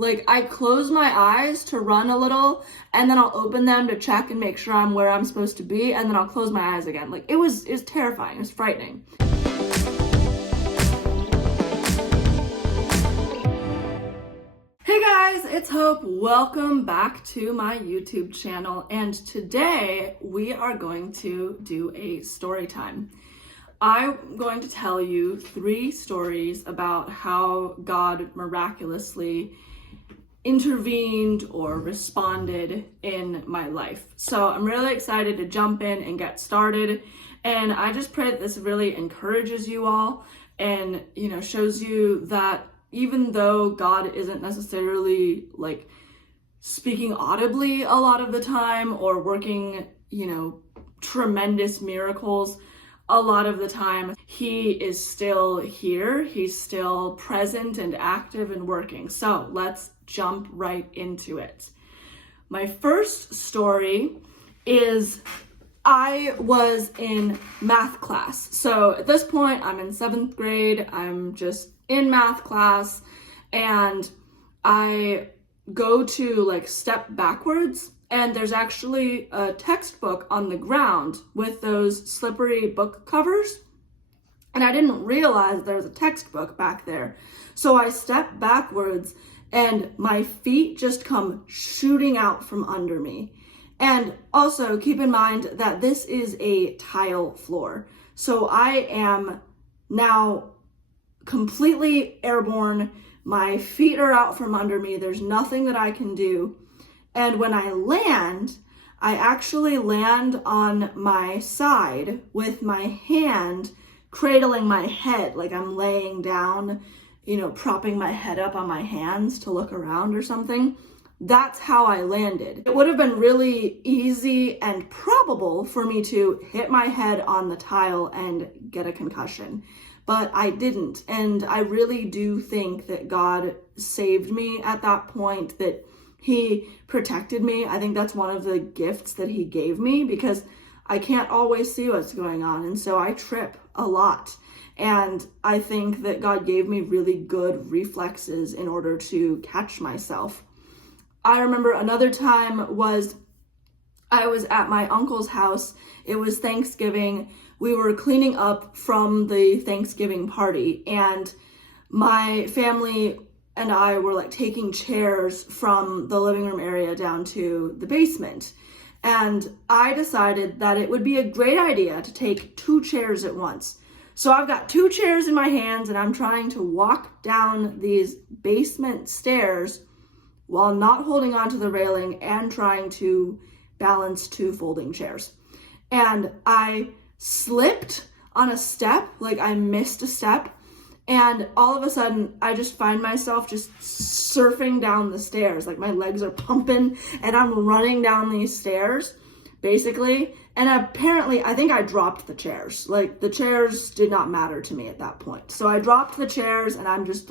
Like, I close my eyes to run a little, and then I'll open them to check and make sure I'm where I'm supposed to be, and then I'll close my eyes again. Like, it was terrifying. It was frightening. Hey guys, it's Hope. Welcome back to my YouTube channel, and today we are going to do a story time. I'm going to tell you 3 stories about how God miraculously intervened or responded in my life. So I'm really excited to jump in and get started, and I just pray that this really encourages you all and, shows you that even though God isn't necessarily like speaking audibly a lot of the time or working, tremendous miracles a lot of the time, he is still here. He's still present and active and working. So let's jump right into it. My first story is I was in math class. So at this point, I'm in 7th grade. I'm just in math class, and I go to step backwards, and there's actually a textbook on the ground with those slippery book covers, and I didn't realize there was a textbook back there. So I step backwards and my feet just come shooting out from under me. And also keep in mind that this is a tile floor. So I am now completely airborne. My feet are out from under me. There's nothing that I can do. And when I land, I actually land on my side with my hand cradling my head, like I'm laying down, propping my head up on my hands to look around or something. That's how I landed. It would have been really easy and probable for me to hit my head on the tile and get a concussion, but I didn't. And I really do think that God saved me at that point, that he protected me. I think that's one of the gifts that he gave me, because I can't always see what's going on. And so I trip a lot. And I think that God gave me really good reflexes in order to catch myself. I remember another time I was at my uncle's house. It was Thanksgiving. We were cleaning up from the Thanksgiving party, and my family and I were taking chairs from the living room area down to the basement. And I decided that it would be a great idea to take 2 chairs at once. So I've got 2 chairs in my hands, and I'm trying to walk down these basement stairs while not holding onto the railing and trying to balance 2 folding chairs. And I slipped on a step, I missed a step, and all of a sudden I just find myself just surfing down the stairs. My legs are pumping and I'm running down these stairs, basically. And apparently I think I dropped the chairs. The chairs did not matter to me at that point. So I dropped the chairs and I'm just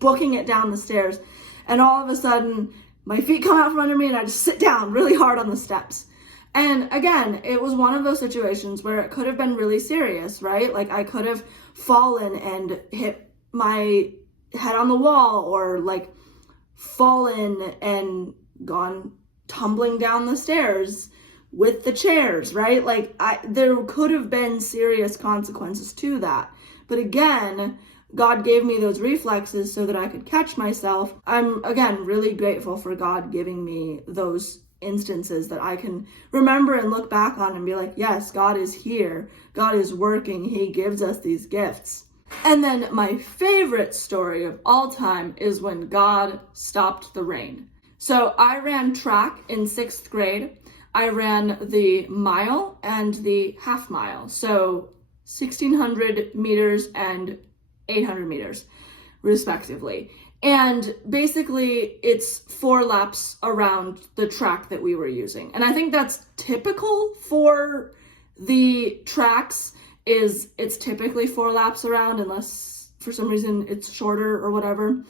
booking it down the stairs. And all of a sudden, my feet come out from under me and I just sit down really hard on the steps. And again, it was one of those situations where it could have been really serious, right? I could have fallen and hit my head on the wall, or fallen and gone tumbling down the stairs with the chairs, right? There could have been serious consequences to that. But again, God gave me those reflexes so that I could catch myself. I'm, again, really grateful for God giving me those instances that I can remember and look back on and be like, yes, God is here. God is working. He gives us these gifts. And then my favorite story of all time is when God stopped the rain. So I ran track in 6th grade. I ran the mile and the half mile. So 1,600 meters and 800 meters, respectively. And basically, it's 4 laps around the track that we were using. And I think that's typical for the tracks, it's typically 4 laps around, unless for some reason it's shorter or whatever,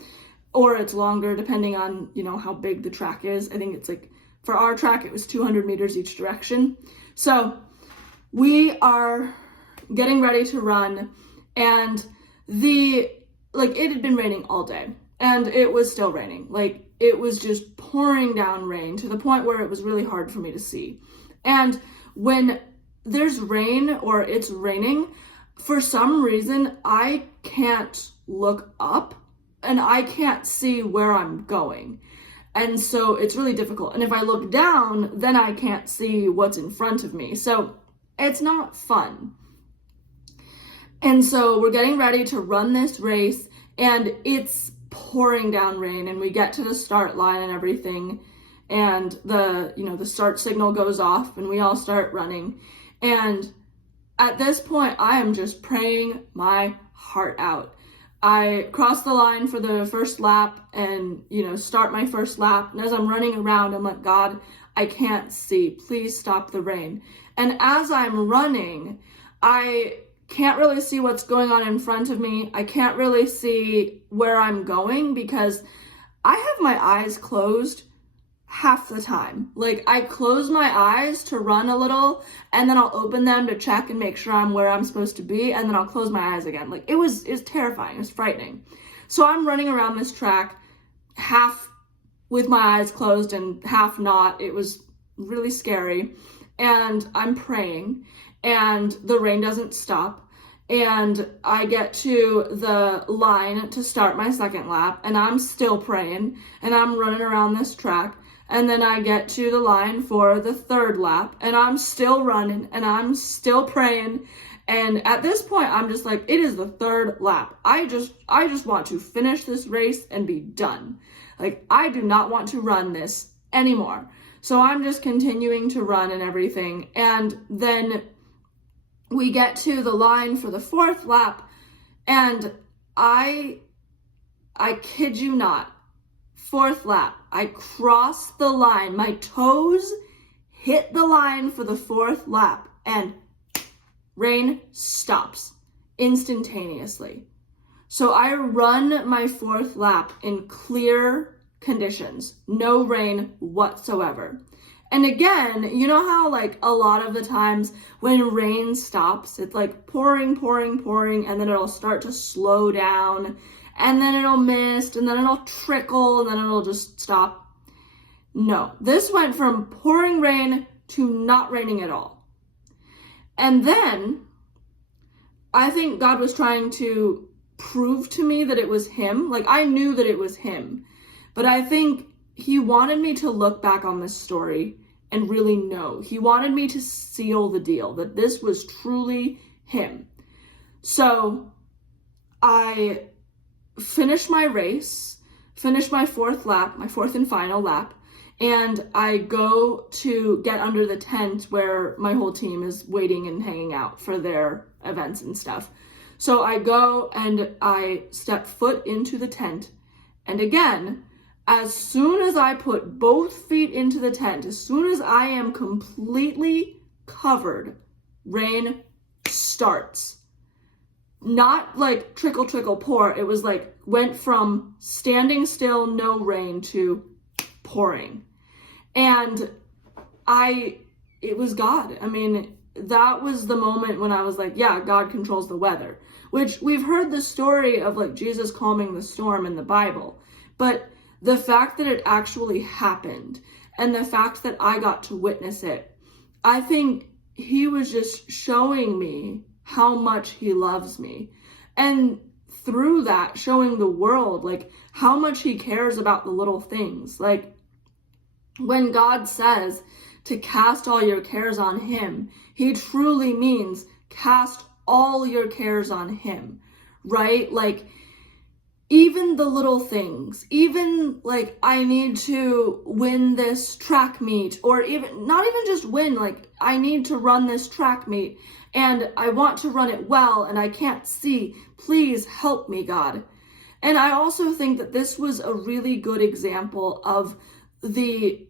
or it's longer, depending on, how big the track is. I think it's for our track, it was 200 meters each direction. So we are getting ready to run, and it had been raining all day. and it was still raining. Like, it was just pouring down rain to the point where it was really hard for me to see. And when there's rain or it's raining, for some reason, I can't look up and I can't see where I'm going. And so it's really difficult. And if I look down, then I can't see what's in front of me. So it's not fun. And so we're getting ready to run this race, and it's pouring down rain, and we get to the start line and everything, and the start signal goes off and we all start running. And at this point, I am just praying my heart out. I cross the line for the first lap and, start my first lap. And as I'm running around, I'm like, God, I can't see. Please stop the rain. And as I'm running, I can't really see what's going on in front of me. I can't really see where I'm going because I have my eyes closed half the time. Like, I close my eyes to run a little, and then I'll open them to check and make sure I'm where I'm supposed to be, and then I'll close my eyes again. Like, it's terrifying. It's frightening. So I'm running around this track, half with my eyes closed and half not. It was really scary. And I'm praying, and the rain doesn't stop. And I get to the line to start my second lap, and I'm still praying, and I'm running around this track. And then I get to the line for the third lap, and I'm still running, and I'm still praying. And at this point, I'm just like, it is the third lap. I just want to finish this race and be done. Like, I do not want to run this anymore. So I'm just continuing to run and everything. And then we get to the line for the fourth lap, and I kid you not, fourth lap, I cross the line. My toes hit the line for the fourth lap, and rain stops instantaneously. So I run my fourth lap in clear conditions, no rain whatsoever. And again, you know how like a lot of the times when rain stops, it's like pouring, and then it'll start to slow down, and then it'll mist, and then it'll trickle, and then it'll just stop. No, this went from pouring rain to not raining at all. And then I think God was trying to prove to me that it was him. Like, I knew that it was him, but I think he wanted me to look back on this story and really know. He wanted me to seal the deal that this was truly him. So I finished my race, finished my fourth lap, my fourth and final lap, and I go to get under the tent where my whole team is waiting and hanging out for their events and stuff. So I go and I step foot into the tent, and again, as soon as I put both feet into the tent, as soon as I am completely covered, rain starts. Not like trickle, trickle, pour. It was like went from standing still, no rain, to pouring. And it was God. I mean, that was the moment when I was like, yeah, God controls the weather. Which we've heard the story of like Jesus calming the storm in the Bible. But the fact that it actually happened and the fact that I got to witness it, I think he was just showing me how much he loves me. And through that, showing the world like how much he cares about the little things. Like when God says to cast all your cares on him, he truly means cast all your cares on him, right? Like even the little things, even like I need to win this track meet, or even not even just win, like I need to run this track meet and I want to run it well and I can't see. Please help me, God. And I also think that this was a really good example of the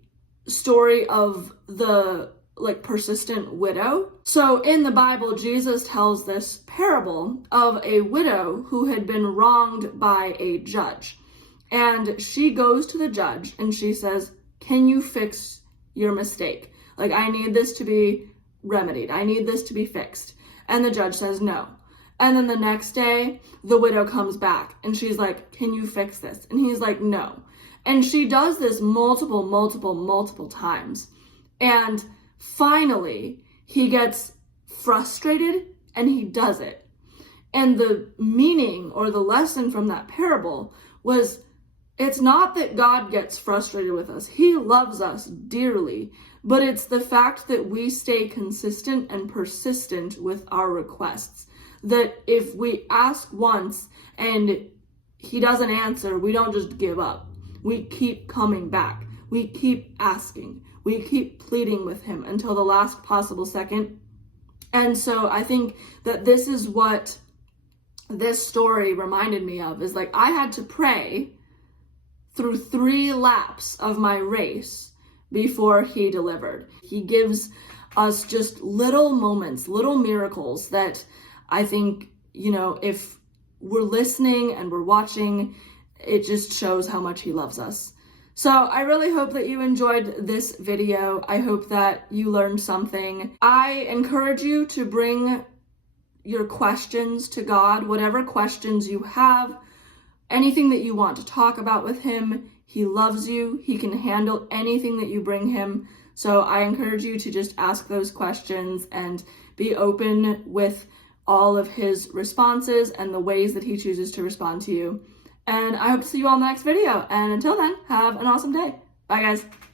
story of the like persistent widow. So in the Bible, Jesus tells this parable of a widow who had been wronged by a judge. And she goes to the judge and she says, can you fix your mistake? Like, I need this to be remedied. I need this to be fixed. And the judge says no. And then the next day, the widow comes back and she's like, can you fix this? And he's like, no. And she does this multiple times. And finally, he gets frustrated and he does it. And the meaning or the lesson from that parable was, it's not that God gets frustrated with us. He loves us dearly, but it's the fact that we stay consistent and persistent with our requests. That if we ask once and he doesn't answer, we don't just give up. We keep coming back. We keep asking. We keep pleading with him until the last possible second. And so I think that this is what this story reminded me of, is like, I had to pray through 3 laps of my race before he delivered. He gives us just little moments, little miracles that I think, if we're listening and we're watching, it just shows how much he loves us. So I really hope that you enjoyed this video. I hope that you learned something. I encourage you to bring your questions to God, whatever questions you have, anything that you want to talk about with him. He loves you. He can handle anything that you bring him. So I encourage you to just ask those questions and be open with all of his responses and the ways that he chooses to respond to you. And I hope to see you all in the next video. And until then, have an awesome day. Bye, guys.